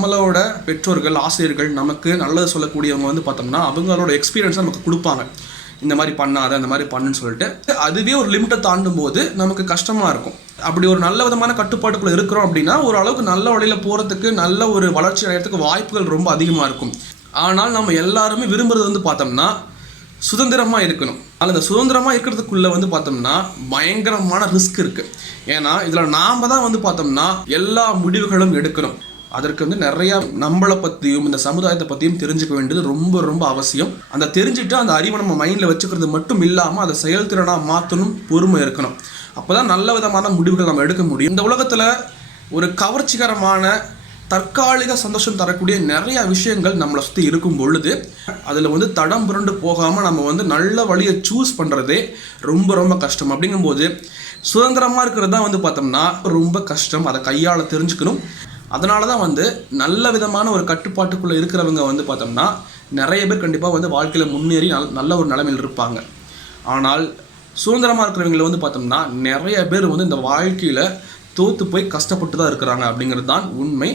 நம்மளோட பெற்றோர்கள், ஆசிரியர்கள் நமக்கு நல்லது சொல்லக்கூடியவங்க வந்து பார்த்தோம்னா அவங்களோட எக்ஸ்பீரியன்ஸை நமக்கு கொடுப்பாங்க. இந்த மாதிரி பண்ணாத, அந்த மாதிரி பண்ணுன்னு சொல்லிட்டு. அதுவே ஒரு லிமிட்டை தாண்டும் போது நமக்கு கஷ்டமாக இருக்கும். அப்படி ஒரு நல்ல விதமான கட்டுப்பாட்டுக்குள்ளே இருக்கிறோம் அப்படின்னா ஓரளவுக்கு நல்ல வழியில் போகிறதுக்கு, நல்ல ஒரு வளர்ச்சி அடைகிறதுக்கு வாய்ப்புகள் ரொம்ப அதிகமாக இருக்கும். ஆனால் நம்ம எல்லாருமே விரும்புகிறது வந்து பார்த்தோம்னா சுதந்திரமாக இருக்கணும். அதில் இந்த சுதந்திரமாக இருக்கிறதுக்குள்ளே வந்து பார்த்தோம்னா பயங்கரமான ரிஸ்க் இருக்குது. ஏன்னா இதில் நாம் தான் வந்து பார்த்தோம்னா எல்லா முடிவுகளும் எடுக்கணும். அதற்கு வந்து நிறையா நம்மளை பற்றியும் இந்த சமுதாயத்தை பற்றியும் தெரிஞ்சுக்க வேண்டியது ரொம்ப ரொம்ப அவசியம். அந்த தெரிஞ்சுட்டு அந்த அறிவை நம்ம மைண்டில் வச்சுக்கிறது மட்டும் இல்லாமல் அதை செயல்திறனாக மாற்றணும், பொறுமை இருக்கணும். அப்போ தான் நல்ல விதமான முடிவுகள் நம்ம எடுக்க முடியும். இந்த உலகத்தில் ஒரு கவர்ச்சிகரமான தற்காலிக சந்தோஷம் தரக்கூடிய நிறைய விஷயங்கள் நம்மளை சுற்றி இருக்கும் பொழுது அதில் வந்து தடம் புரண்டு போகாமல் நம்ம வந்து நல்ல வழியை சூஸ் பண்ணுறதே ரொம்ப ரொம்ப கஷ்டம். அப்படிங்கும்போது சுதந்திரமாக இருக்கிறது தான் வந்து பார்த்தோம்னா ரொம்ப கஷ்டம். அதை கையாள தெரிஞ்சுக்கணும். அதனால தான் வந்து நல்ல விதமான ஒரு கட்டுப்பாட்டுக்குள்ளே இருக்கிறவங்க வந்து பார்த்தோம்னா நிறைய பேர் கண்டிப்பாக வந்து வாழ்க்கையில் முன்னேறி நல்ல ஒரு நிலைமையில் இருப்பாங்க. ஆனால் சுதந்திரமாக இருக்கிறவங்களை வந்து பார்த்தோம்னா நிறைய பேர் வந்து இந்த வாழ்க்கையில் தோற்று போய் கஷ்டப்பட்டு தான் இருக்கிறாங்க அப்படிங்கிறது தான் உண்மை.